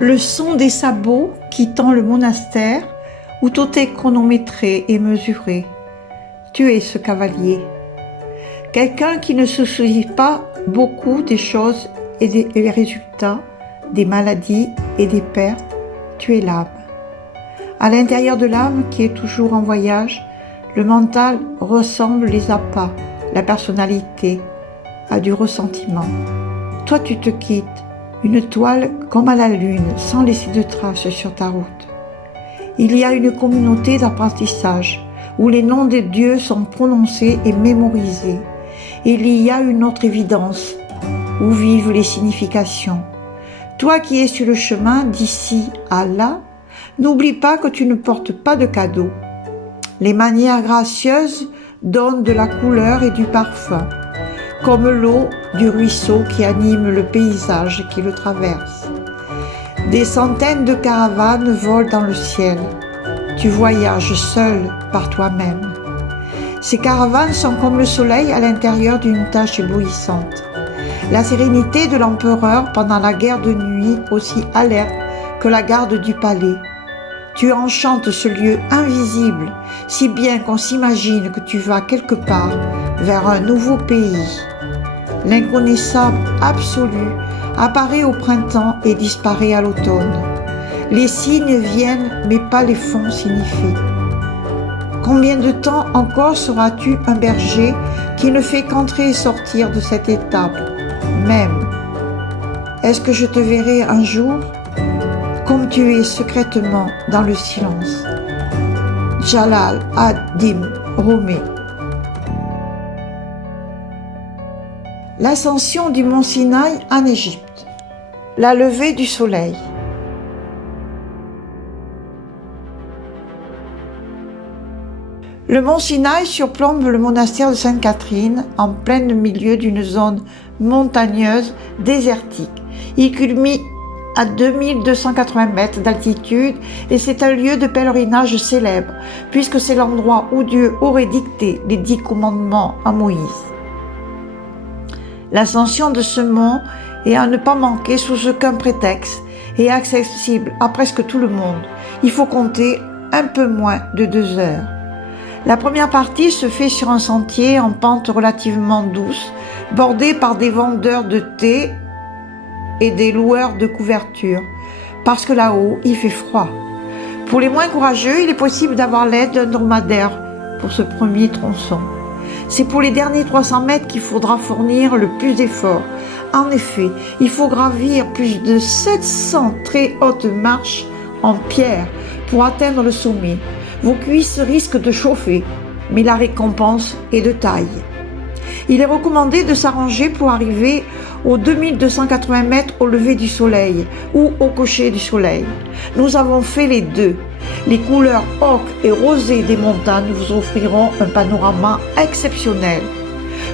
Le son des sabots quittant le monastère, où tout est chronométré et mesuré. Tu es ce cavalier. Quelqu'un qui ne se soucie pas beaucoup des choses et des résultats, des maladies et des pertes. Tu es l'âme. À l'intérieur de l'âme qui est toujours en voyage, le mental ressemble les appâts, la personnalité, à du ressentiment. Toi tu te quittes, une toile comme à la lune, sans laisser de traces sur ta route. Il y a une communauté d'apprentissage, où les noms de Dieu sont prononcés et mémorisés. Il y a une autre évidence, où vivent les significations. Toi qui es sur le chemin d'ici à là, n'oublie pas que tu ne portes pas de cadeaux. Les manières gracieuses donnent de la couleur et du parfum, comme l'eau du ruisseau qui anime le paysage qui le traverse. Des centaines de caravanes volent dans le ciel. Tu voyages seul par toi-même. Ces caravanes sont comme le soleil à l'intérieur d'une tache éblouissante. La sérénité de l'empereur pendant la guerre de nuit aussi alerte que la garde du palais. Tu enchantes ce lieu invisible, si bien qu'on s'imagine que tu vas quelque part vers un nouveau pays. L'inconnaissable absolu apparaît au printemps et disparaît à l'automne. Les signes viennent, mais pas les fonds signifient. Combien de temps encore seras-tu un berger qui ne fait qu'entrer et sortir de cette étape même? Est-ce que je te verrai un jour, comme tu es secrètement dans le silence? Jalal ad-Din Rumi. L'ascension du mont Sinaï en Égypte. La levée du soleil. Le mont Sinaï surplombe le monastère de Sainte-Catherine en plein milieu d'une zone montagneuse désertique. Il culmine à 2280 mètres d'altitude et c'est un lieu de pèlerinage célèbre puisque c'est l'endroit où Dieu aurait dicté les 10 commandements à Moïse. L'ascension de ce mont est à ne pas manquer sous aucun prétexte et accessible à presque tout le monde. Il faut compter un peu moins de 2 heures. La première partie se fait sur un sentier en pente relativement douce, bordé par des vendeurs de thé et des loueurs de couvertures, parce que là-haut, il fait froid. Pour les moins courageux, il est possible d'avoir l'aide d'un dromadaire pour ce premier tronçon. C'est pour les derniers 300 mètres qu'il faudra fournir le plus d'efforts. En effet, il faut gravir plus de 700 très hautes marches en pierre pour atteindre le sommet. Vos cuisses risquent de chauffer, mais la récompense est de taille. Il est recommandé de s'arranger pour arriver aux 2280 mètres au lever du soleil ou au coucher du soleil. Nous avons fait les deux. Les couleurs ocre et rosées des montagnes vous offriront un panorama exceptionnel.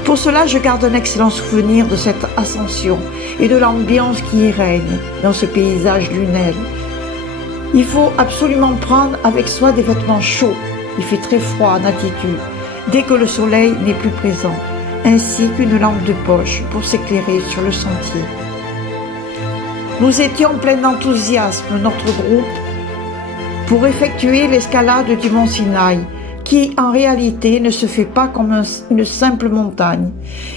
Pour cela, je garde un excellent souvenir de cette ascension et de l'ambiance qui y règne dans ce paysage lunaire. Il faut absolument prendre avec soi des vêtements chauds. Il fait très froid en altitude, dès que le soleil n'est plus présent, ainsi qu'une lampe de poche pour s'éclairer sur le sentier. Nous étions pleins d'enthousiasme, notre groupe, pour effectuer l'escalade du mont Sinaï, qui en réalité ne se fait pas comme une simple montagne.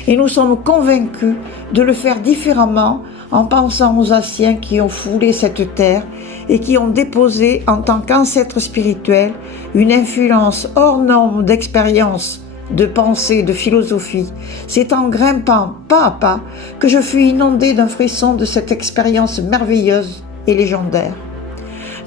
Et nous sommes convaincus de le faire différemment en pensant aux anciens qui ont foulé cette terre et qui ont déposé en tant qu'ancêtres spirituels une influence hors norme d'expérience, de pensée, de philosophie. C'est en grimpant pas à pas que je fus inondé d'un frisson de cette expérience merveilleuse et légendaire.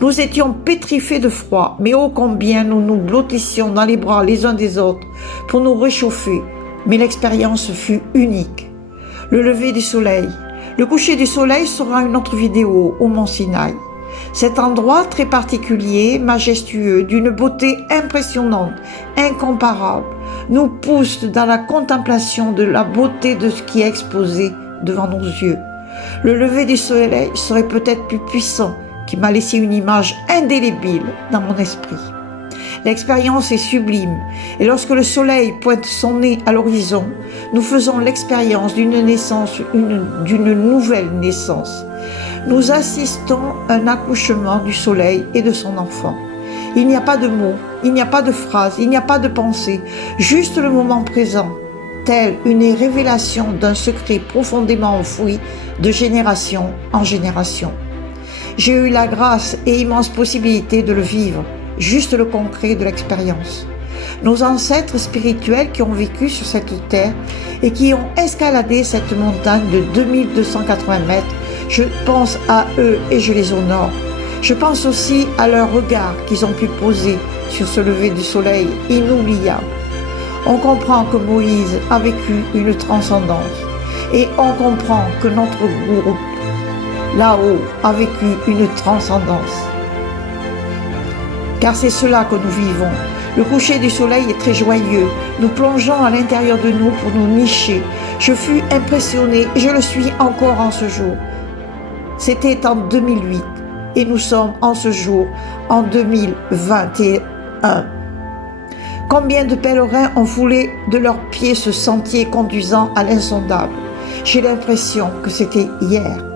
Nous étions pétrifiés de froid, mais ô combien nous nous blottissions dans les bras les uns des autres pour nous réchauffer, mais l'expérience fut unique. Le lever du soleil. Le coucher du soleil sera une autre vidéo au mont Sinaï. Cet endroit très particulier, majestueux, d'une beauté impressionnante, incomparable, nous pousse dans la contemplation de la beauté de ce qui est exposé devant nos yeux. Le lever du soleil serait peut-être plus puissant, qui m'a laissé une image indélébile dans mon esprit. L'expérience est sublime, et lorsque le soleil pointe son nez à l'horizon, nous faisons l'expérience d'une naissance, d'une nouvelle naissance. Nous assistons à un accouchement du soleil et de son enfant. Il n'y a pas de mots, il n'y a pas de phrases, il n'y a pas de pensée, juste le moment présent, telle une révélation d'un secret profondément enfoui de génération en génération. J'ai eu la grâce et immense possibilité de le vivre, juste le concret de l'expérience. Nos ancêtres spirituels qui ont vécu sur cette terre et qui ont escaladé cette montagne de 2280 mètres, je pense à eux et je les honore. Je pense aussi à leur regard qu'ils ont pu poser sur ce lever du soleil inoubliable. On comprend que Moïse a vécu une transcendance et on comprend que notre groupe là-haut a vécu une transcendance. Car c'est cela que nous vivons. Le coucher du soleil est très joyeux. Nous plongeons à l'intérieur de nous pour nous nicher. Je fus impressionné et je le suis encore en ce jour. C'était en 2008 et nous sommes en ce jour en 2021. Combien de pèlerins ont foulé de leurs pieds ce sentier conduisant à l'insondable? J'ai l'impression que c'était hier.